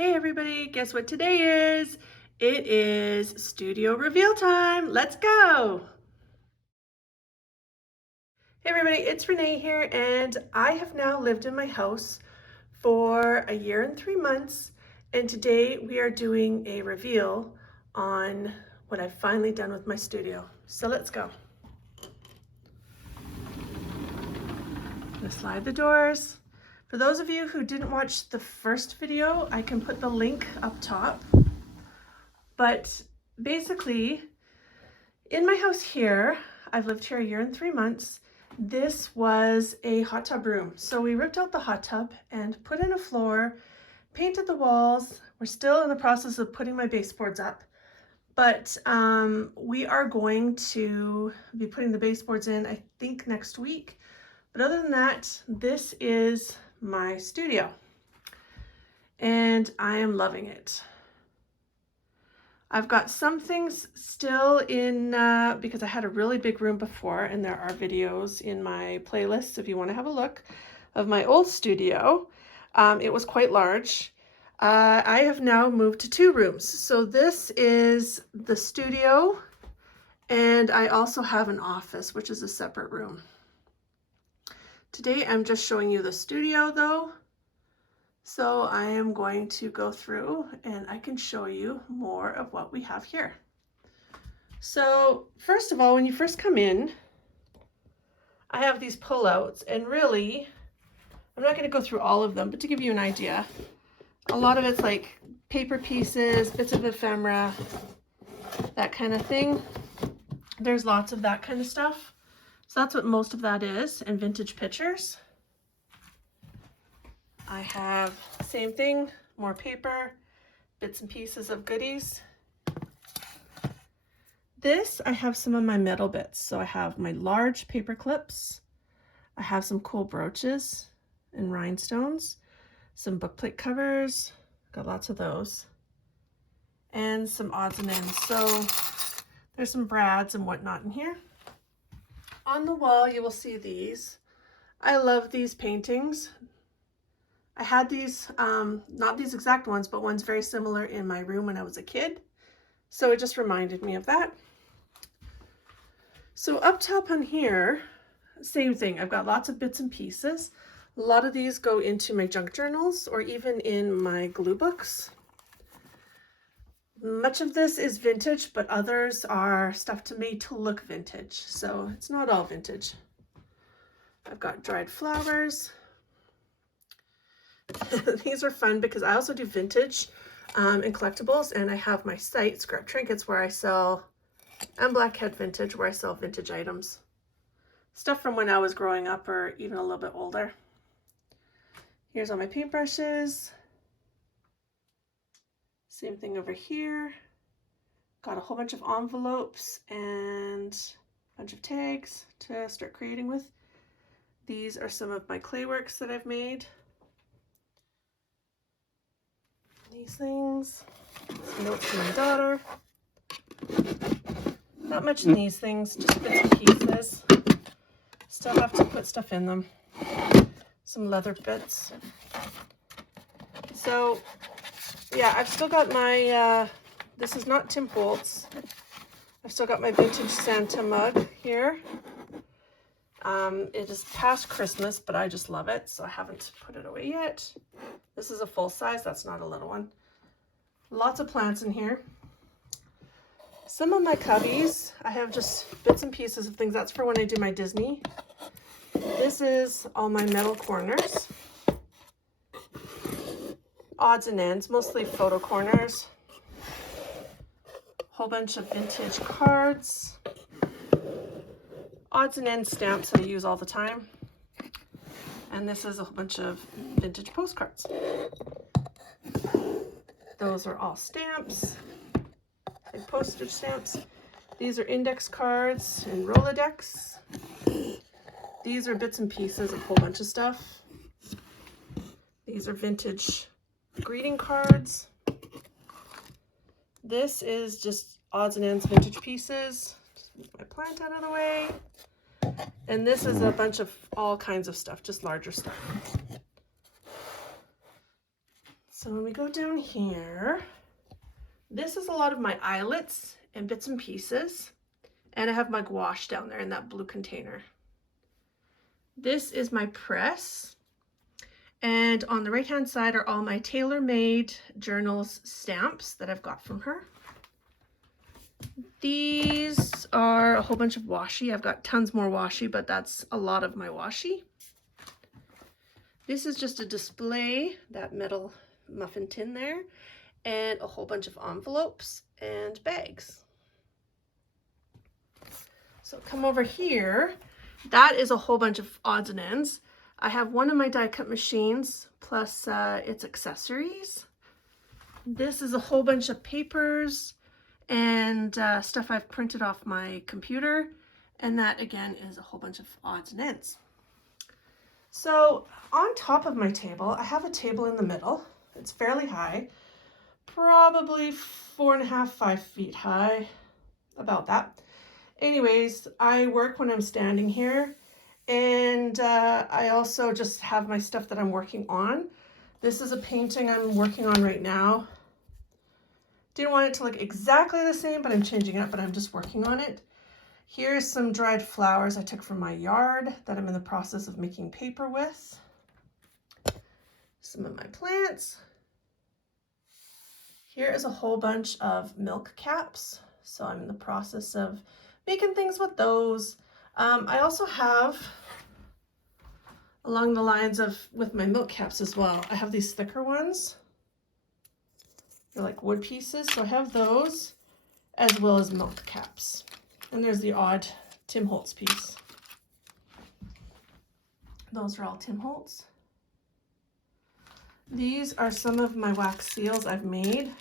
Hey everybody, guess what today is? It is studio reveal time. Let's go. Hey everybody, it's Renee here, and I have now lived in my house for a year and 3 months, and today we are doing a reveal on what I've finally done with my studio. So let's go. I'm gonna slide the doors. For those of you who didn't watch the first video, I can put the link up top. But basically, in my house here, I've lived here a year and 3 months. This was a hot tub room. So we ripped out the hot tub and put in a floor, painted the walls. We're still in the process of putting my baseboards up, but we are going to be putting the baseboards in, I think, next week. But other than that, this is my studio, and I am loving it. I've got some things still in, because I had a really big room before, and there are videos in my playlist if you want to have a look, of my old studio. It was quite large. I have now moved to 2 rooms. So this is the studio, and I also have an office, which is a separate room. Today I'm just showing you the studio though. So I am going to go through and I can show you more of what we have here. So first of all, when you first come in, I have these pullouts, and really, I'm not going to go through all of them, but to give you an idea, a lot of it's like paper pieces, bits of ephemera, that kind of thing. There's lots of that kind of stuff. So that's what most of that is, and vintage pictures. I have same thing, more paper, bits and pieces of goodies. This, I have some of my metal bits. So I have my large paper clips. I have some cool brooches and rhinestones, some bookplate covers, got lots of those, and some odds and ends. So there's some brads and whatnot in here. On the wall, you will see these. I love these paintings. I had these, not these exact ones, but ones very similar in my room when I was a kid. So it just reminded me of that. So up top on here, same thing. I've got lots of bits and pieces. A lot of these go into my junk journals or even in my glue books. Much of this is vintage, but others are stuff made to look vintage. So it's not all vintage. I've got dried flowers. These are fun because I also do vintage and collectibles, and I have my site, Scrap Trinkets, where I sell, and Blackhead Vintage, where I sell vintage items. Stuff from when I was growing up or even a little bit older. Here's all my paintbrushes. Same thing over here. Got a whole bunch of envelopes and a bunch of tags to start creating with. These are some of my clay works that I've made. These things, some notes from my daughter. Not much in these things, just bits and pieces. Still have to put stuff in them. Some leather bits. So yeah, I've still got my, this is not Tim Holtz. I've still got my vintage Santa mug here. It is past Christmas, but I just love it, so I haven't put it away yet. This is a full size, that's not a little one. Lots of plants in here. Some of my cubbies, I have just bits and pieces of things. That's for when I do my Disney. This is all my metal corners. Odds and ends, mostly photo corners. Whole bunch of vintage cards. Odds and ends stamps I use all the time. And this is a whole bunch of vintage postcards. Those are all stamps, like postage stamps. These are index cards and Rolodex. These are bits and pieces of a whole bunch of stuff. These are vintage greeting cards. This is just odds and ends vintage pieces. Just move my plant out of the way. And this is a bunch of all kinds of stuff, just larger stuff. So when we go down here, this is a lot of my eyelets and bits and pieces. And I have my gouache down there in that blue container. This is my press. And on the right-hand side are all my tailor-made journals stamps that I've got from her. These are a whole bunch of washi. I've got tons more washi, but that's a lot of my washi. This is just a display, that metal muffin tin there, and a whole bunch of envelopes and bags. So come over here. That is a whole bunch of odds and ends. I have one of my die cut machines plus its accessories. This is a whole bunch of papers and stuff I've printed off my computer. And that again is a whole bunch of odds and ends. So on top of my table, I have a table in the middle. It's fairly high, probably 4.5, 5 feet high, about that. Anyways, I work when I'm standing here, and I also just have my stuff that I'm working on. This is a painting I'm working on right now. Didn't want it to look exactly the same, but I'm changing it up, but I'm just working on it. Here's some dried flowers I took from my yard that I'm in the process of making paper with. Some of my plants. Here is a whole bunch of milk caps. So I'm in the process of making things with those. I also have, along the lines of with my milk caps as well, I have these thicker ones. They're like wood pieces. So I have those as well as milk caps. And there's the odd Tim Holtz piece. Those are all Tim Holtz. These are some of my wax seals I've made.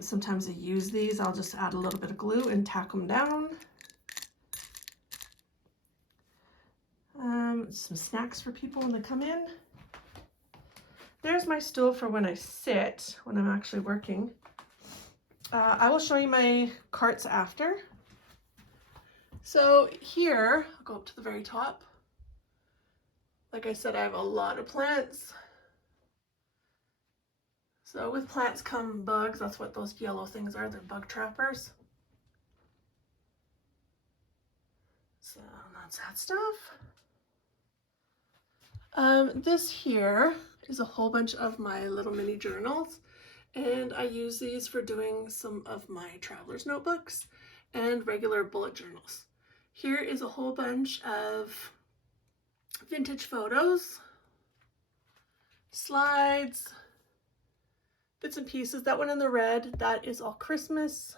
Sometimes I use these. I'll just add a little bit of glue and tack them down. Some snacks for people when they come in. There's my stool for when I sit, when I'm actually working. I will show you my carts after. So here, I'll go up to the very top. Like I said, I have a lot of plants. So with plants come bugs. That's what those yellow things are. They're bug trappers. So that's that stuff. This here is a whole bunch of my little mini journals. And I use these for doing some of my traveler's notebooks and regular bullet journals. Here is a whole bunch of vintage photos, slides, bits and pieces. That one in the red, that is all Christmas.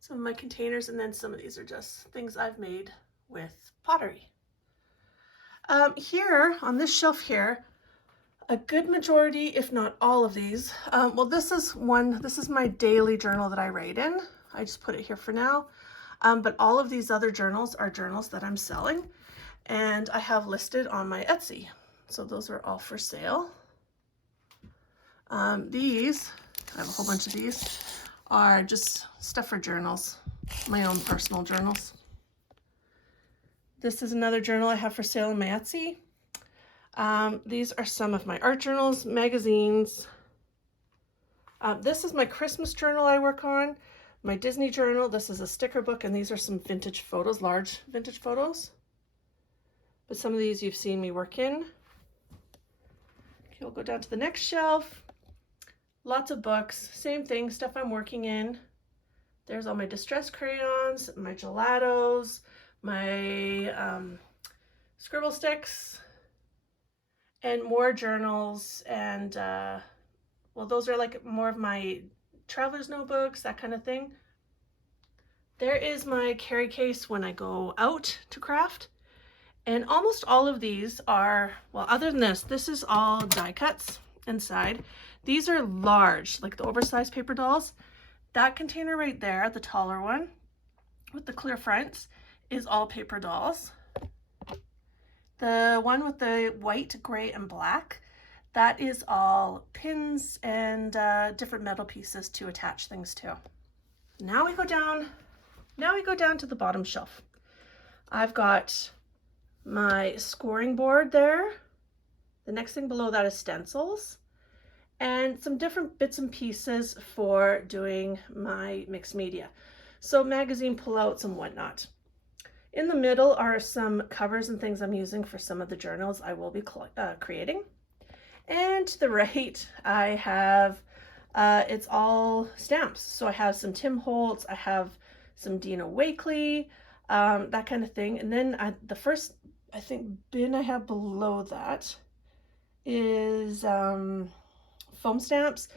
Some of my containers, and then some of these are just things I've made with pottery. Here on this shelf here, a good majority, if not all of these, well, this is my daily journal that I write in. I just put it here for now. But all of these other journals are journals that I'm selling, and I have listed on my Etsy. So those are all for sale. These, I have a whole bunch of these, are just stuff for journals, my own personal journals. This is another journal I have for sale on my Etsy. These are some of my art journals, magazines. This is my Christmas journal I work on, my Disney journal. This is a sticker book, and these are some vintage photos, large vintage photos. But some of these you've seen me work in. Okay, we'll go down to the next shelf. Lots of books, same thing, stuff I'm working in. There's all my distress crayons, my gelatos, my scribble sticks, and more journals, and well, those are like more of my traveler's notebooks, that kind of thing. There is my carry case when I go out to craft, and almost all of these are, well, other than this is all die cuts inside. These are large, like the oversized paper dolls. That container right there, the taller one with the clear fronts, is all paper dolls. The one with the white, gray, and black, that is all pins and different metal pieces to attach things to. Now we go down to the bottom shelf. I've got my scoring board there. The next thing below that is stencils and some different bits and pieces for doing my mixed media. So magazine pullouts and whatnot. In the middle are some covers and things I'm using for some of the journals I will be creating. And to the right, I have, it's all stamps. So I have some Tim Holtz, I have some Dina Wakley, that kind of thing. And then the first, I think, bin I have below that is foam stamps.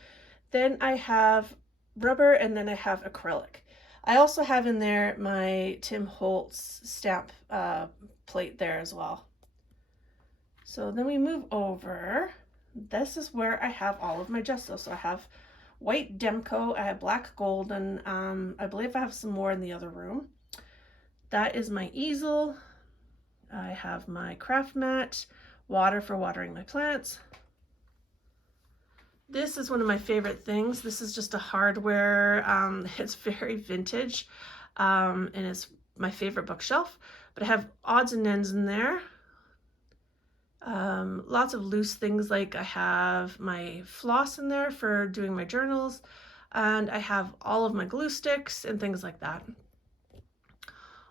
Then I have rubber, and then I have acrylic. I also have in there my Tim Holtz stamp plate there as well. So then we move over. This is where I have all of my gesso. So I have white Demco, I have black gold, and I believe I have some more in the other room. That is my easel. I have my craft mat, water for watering my plants. This is one of my favorite things. This is just a hardware, it's very vintage, and it's my favorite bookshelf, but I have odds and ends in there. Lots of loose things, like I have my floss in there for doing my journals, and I have all of my glue sticks and things like that.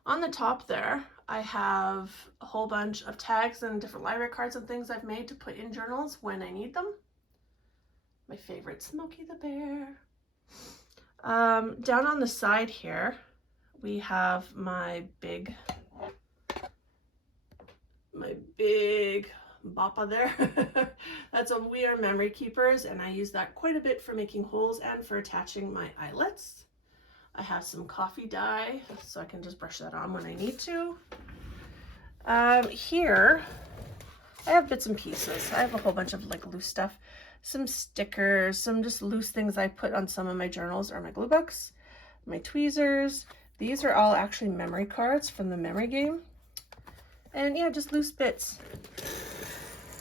On the top there, I have a whole bunch of tags and different library cards and things I've made to put in journals when I need them. My favorite, Smokey the Bear. Down on the side here, we have my big boppa there. That's a We Are Memory Keepers, and I use that quite a bit for making holes and for attaching my eyelets. I have some coffee dye, so I can just brush that on when I need to. Here, I have bits and pieces. I have a whole bunch of like loose stuff. Some stickers, some just loose things I put on some of my journals or my glue books, my tweezers. These are all actually memory cards from the memory game. And yeah, just loose bits.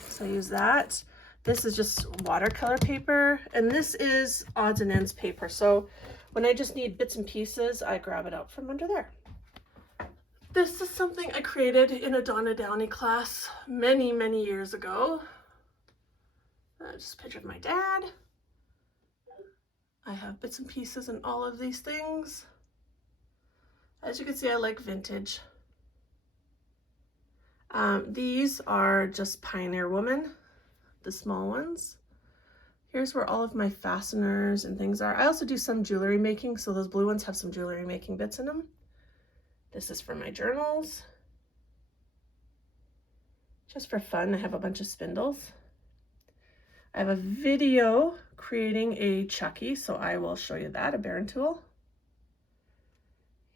So I use that. This is just watercolor paper, and this is odds and ends paper. So when I just need bits and pieces, I grab it out from under there. This is something I created in a Donna Downey class many, many years ago. Just a picture of my dad. I have bits and pieces in all of these things. As you can see, I like vintage. These are just Pioneer Woman, the small ones. Here's where all of my fasteners and things are. I also do some jewelry making, so those blue ones have some jewelry making bits in them. This is for my journals. Just for fun, I have a bunch of spindles. I have a video creating a Chucky, so I will show you that, a Baron tool.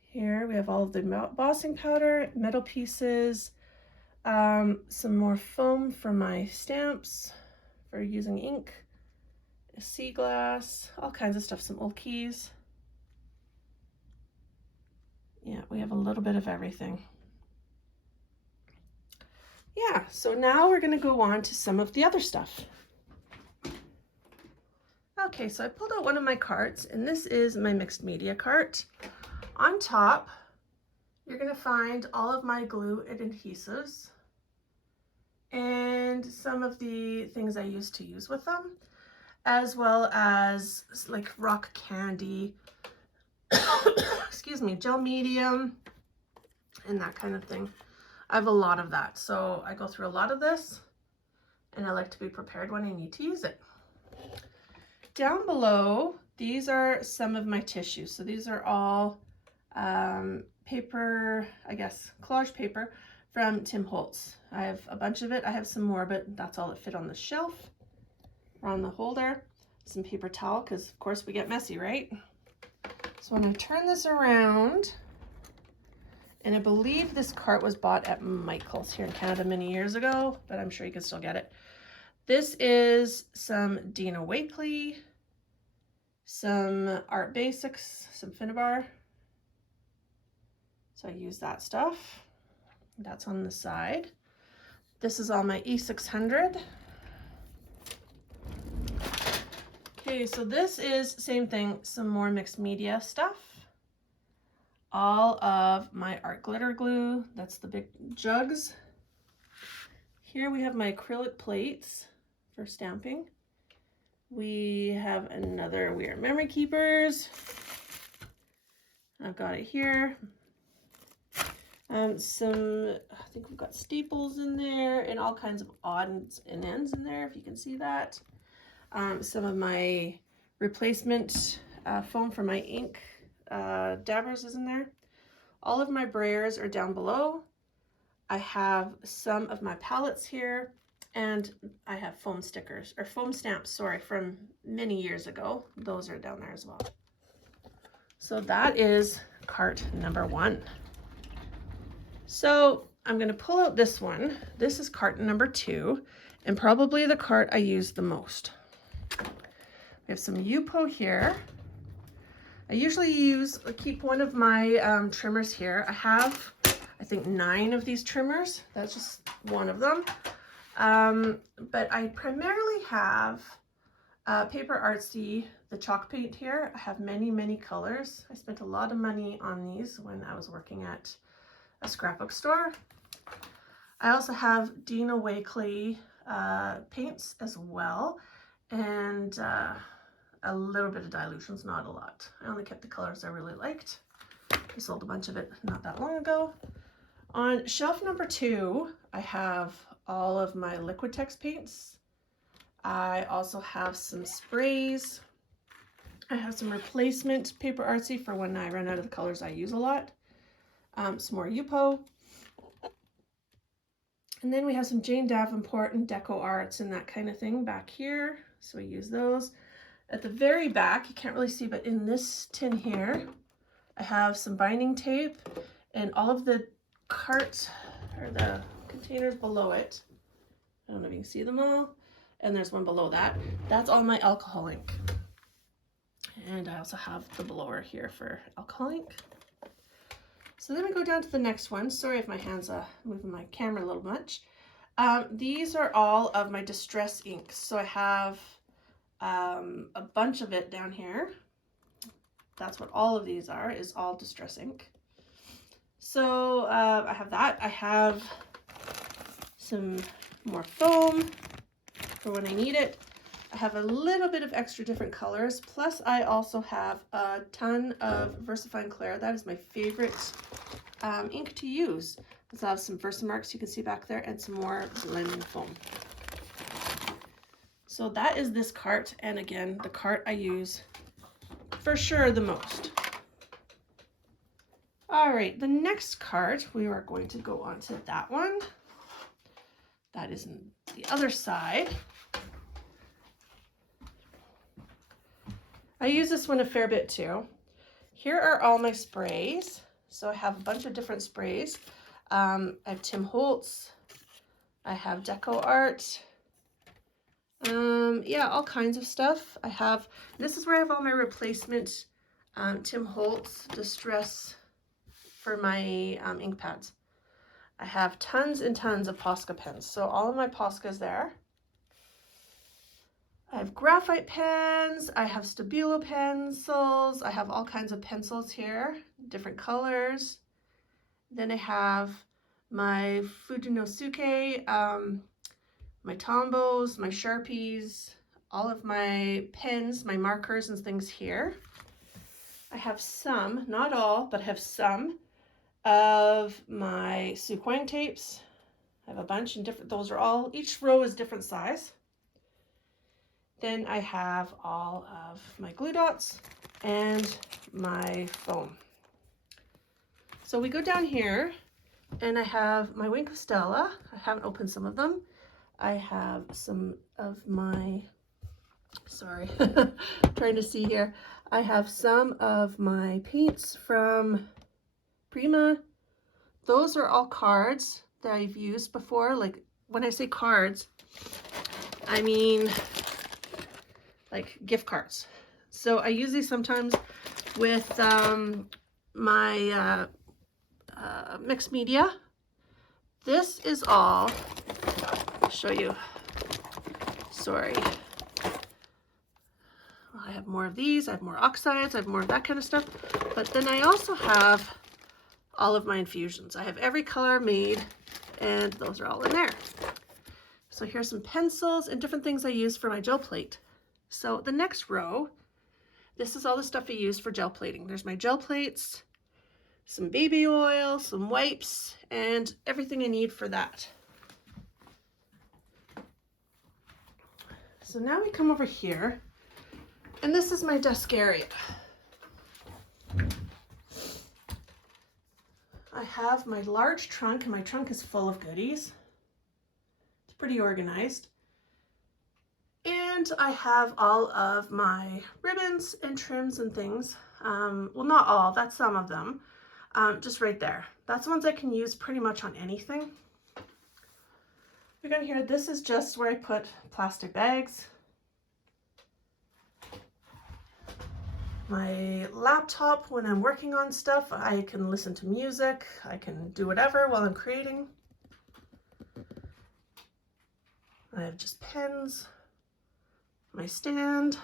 Here we have all of the embossing powder, metal pieces, some more foam for my stamps, for using ink, a sea glass, all kinds of stuff, some old keys. Yeah, we have a little bit of everything. Yeah, so now we're gonna go on to some of the other stuff. Okay, so I pulled out one of my carts, and this is my mixed media cart. On top, you're gonna find all of my glue and adhesives and some of the things I used to use with them, as well as like rock candy, excuse me, gel medium, and that kind of thing. I have a lot of that, so I go through a lot of this, and I like to be prepared when I need to use it. Down below, these are some of my tissues. So these are all paper, I guess, collage paper from Tim Holtz. I have a bunch of it. I have some more, but that's all that fit on the shelf or on the holder. Some paper towel, because of course we get messy, right? So when I turn this around, and I believe this cart was bought at Michael's here in Canada many years ago, but I'm sure you can still get it. This is some Dina Wakley, some Art Basics, some Finnabar. So I use that stuff. That's on the side. This is all my E600. Okay, so this is same thing, some more mixed media stuff. All of my art glitter glue, that's the big jugs. Here we have my acrylic plates for stamping. We have another We Are Memory Keepers. I've got it here. I think we've got staples in there and all kinds of odds and ends in there, if you can see that. Some of my replacement foam for my ink dabbers is in there. All of my brayers are down below. I have some of my palettes here, and I have foam stickers, or foam stamps, sorry, from many years ago. Those are down there as well. So that is cart number 1. So I'm going to pull out this one. This is cart number 2, and probably the cart I use the most. We have some Yupo here. I usually keep one of my trimmers here. I have, I think, 9 of these trimmers. That's just one of them. But I primarily have Paper Artsy, the chalk paint here. I have many, many colors. I spent a lot of money on these when I was working at a scrapbook store. I also have Dina Wakley paints as well, and a little bit of dilutions, not a lot. I only kept the colors I really liked. I sold a bunch of it not that long ago. On shelf number 2, I have all of my Liquitex paints. I also have some sprays. I have some replacement Paper Artsy for when I run out of the colors I use a lot. Some more Yupo. And then we have some Jane Davenport and Deco Arts and that kind of thing back here. So we use those. At the very back, you can't really see, but in this tin here, I have some binding tape and all of the cart or the containers below it. I don't know if you can see them all. And there's one below that. That's all my alcohol ink. And I also have the blower here for alcohol ink. So then we go down to the next one. Sorry if my hands are moving my camera a little much. These are all of my distress inks. So I have a bunch of it down here. That's what all of these are, is all distress ink. So I have that. I have some more foam for when I need it. I have a little bit of extra different colors. Plus I also have a ton of VersaFine Clair. That is my favorite ink to use. I have some Versamarks you can see back there and some more blending foam. So that is this cart, and again, the cart I use for sure the most. All right, the next cart, we are going to go on to that one. That is on the other side. I use this one a fair bit too. Here are all my sprays. So I have a bunch of different sprays. I have Tim Holtz. I have Deco Art. Yeah, all kinds of stuff. This is where I have all my replacement Tim Holtz Distress for my ink pads. I have tons and tons of Posca pens. So all of my Posca's there. I have graphite pens, I have Stabilo pencils, I have all kinds of pencils here, different colors. Then I have my Fujinosuke, my Tombos, my Sharpies, all of my pens, my markers and things here. I have some, not all, but I have some of my Suquang tapes. I have a bunch and different, those are all, each row is different size. Then I have all of my glue dots and my foam. So we go down here and I have my Wink of Stella. I haven't opened some of them. I have some of my, sorry, trying to see here. I have some of my paints from Prima. Those are all cards that I've used before. Like when I say cards, I mean like gift cards. So I use these sometimes with my mixed media. This is all, I'll show you, sorry. I have more of these, I have more oxides, I have more of that kind of stuff. But then I also have all of my infusions. I have every color made and those are all in there. So here's some pencils and different things I use for my gel plate. So the next row, this is all the stuff I use for gel plating. There's my gel plates, some baby oil, some wipes, and everything I need for that. So now we come over here, and this is my desk area. I have my large trunk, and my trunk is full of goodies. It's pretty organized. And I have all of my ribbons and trims and things. Well, not all, that's some of them. Just right there. That's ones I can use pretty much on anything. Look on here, this is just where I put plastic bags. My laptop, when I'm working on stuff, I can listen to music, I can do whatever while I'm creating. I have just pens, my stand.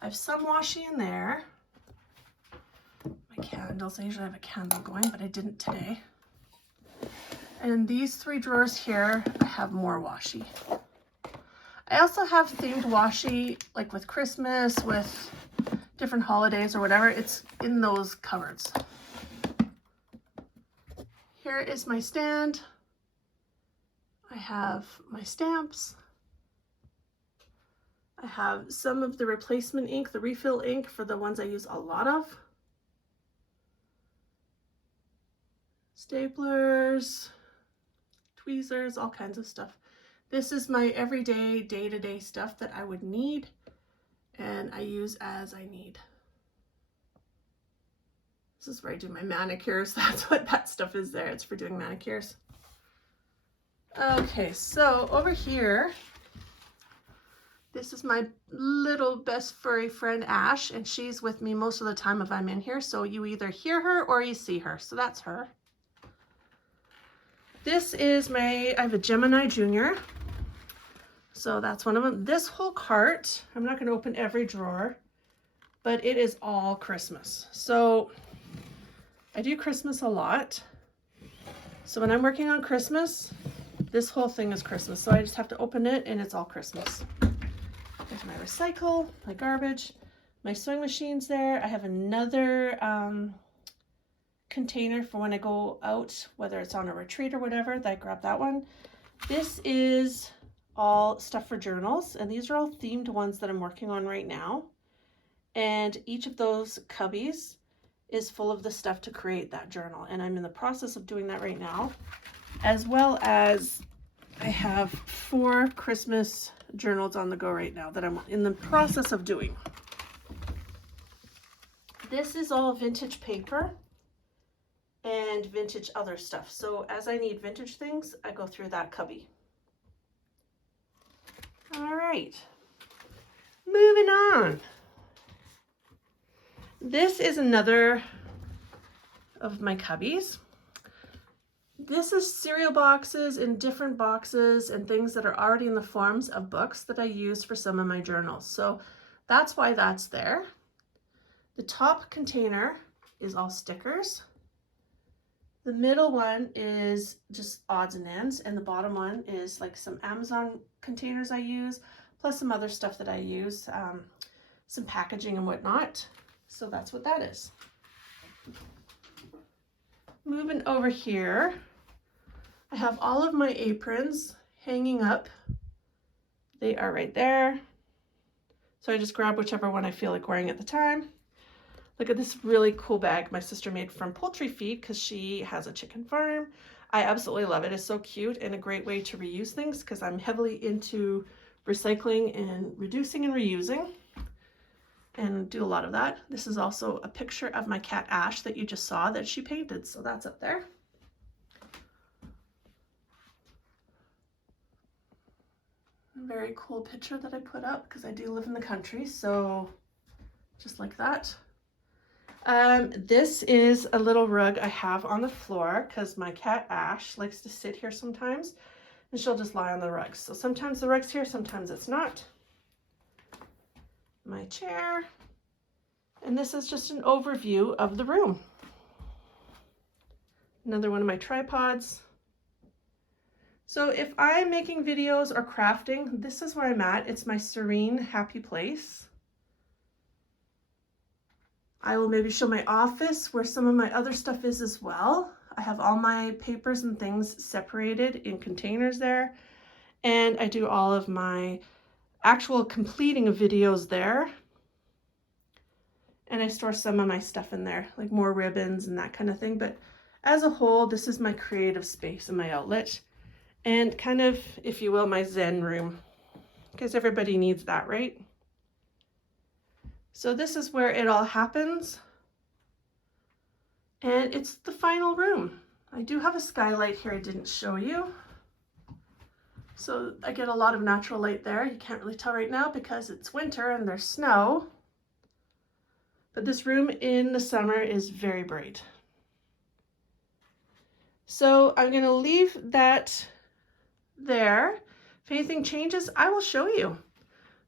I have some washi in there. My candles, I usually have a candle going, but I didn't today. And these 3 drawers here, I have more washi. I also have themed washi, like with Christmas, with different holidays or whatever. It's in those cupboards. Here is my stand. I have my stamps. I have some of the replacement ink, the refill ink for the ones I use a lot of. Staplers, tweezers, all kinds of stuff. This is my everyday, day-to-day stuff that I would need, and I use as I need. This is where I do my manicures. That's what that stuff is there. It's for doing manicures. Okay, so over here, this is my little best furry friend Ash, and she's with me most of the time if I'm in here. So you either hear her or you see her. So that's her. This is I have a Gemini Junior. So that's one of them. This whole cart, I'm not going to open every drawer, but it is all Christmas. So I do Christmas a lot. So when I'm working on Christmas, this whole thing is Christmas. So I just have to open it and it's all Christmas. There's my recycle, my garbage, my sewing machine's there. I have another container for when I go out, whether it's on a retreat or whatever, that I grab that one. This is all stuff for journals, and these are all themed ones that I'm working on right now. And each of those cubbies is full of the stuff to create that journal, and I'm in the process of doing that right now, as well as I have 4 Christmas journals on the go right now that I'm in the process of doing. This is all vintage paper and vintage other stuff. So as I need vintage things, I go through that cubby. All right, moving on. This is another of my cubbies. This is cereal boxes and different boxes and things that are already in the forms of books that I use for some of my journals. So that's why that's there. The top container is all stickers. The middle one is just odds and ends, and the bottom one is like some Amazon containers I use, plus some other stuff that I use, some packaging and whatnot. So that's what that is. Moving over here, I have all of my aprons hanging up. They are right there. So I just grab whichever one I feel like wearing at the time. Look at this really cool bag my sister made from poultry feed because she has a chicken farm. I absolutely love it. It's so cute and a great way to reuse things because I'm heavily into recycling and reducing and reusing and do a lot of that. This is also a picture of my cat Ash that you just saw that she painted, so that's up there. Very cool picture that I put up because I do live in the country, so just like that. This is a little rug I have on the floor because my cat Ash likes to sit here sometimes and she'll just lie on the rug. So sometimes the rug's here, sometimes it's not. My chair, and this is just an overview of the room. Another one of my tripods. So if I'm making videos or crafting, this is where I'm at. It's my serene, happy place. I will maybe show my office where some of my other stuff is as well. I have all my papers and things separated in containers there. And I do all of my actual completing of videos there. And I store some of my stuff in there, like more ribbons and that kind of thing. But as a whole, this is my creative space and my outlet. And kind of, if you will, my Zen room. Because everybody needs that, right? So this is where it all happens. And it's the final room. I do have a skylight here I didn't show you. So I get a lot of natural light there. You can't really tell right now because it's winter and there's snow. But this room in the summer is very bright. So I'm going to leave that there. If anything changes, I will show you.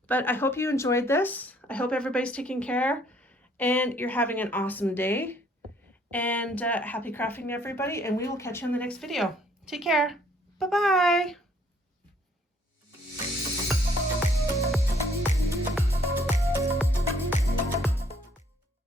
But I hope you enjoyed this. I hope everybody's taking care and you're having an awesome day. And happy crafting, everybody. And we will catch you in the next video. Take care. Bye-bye.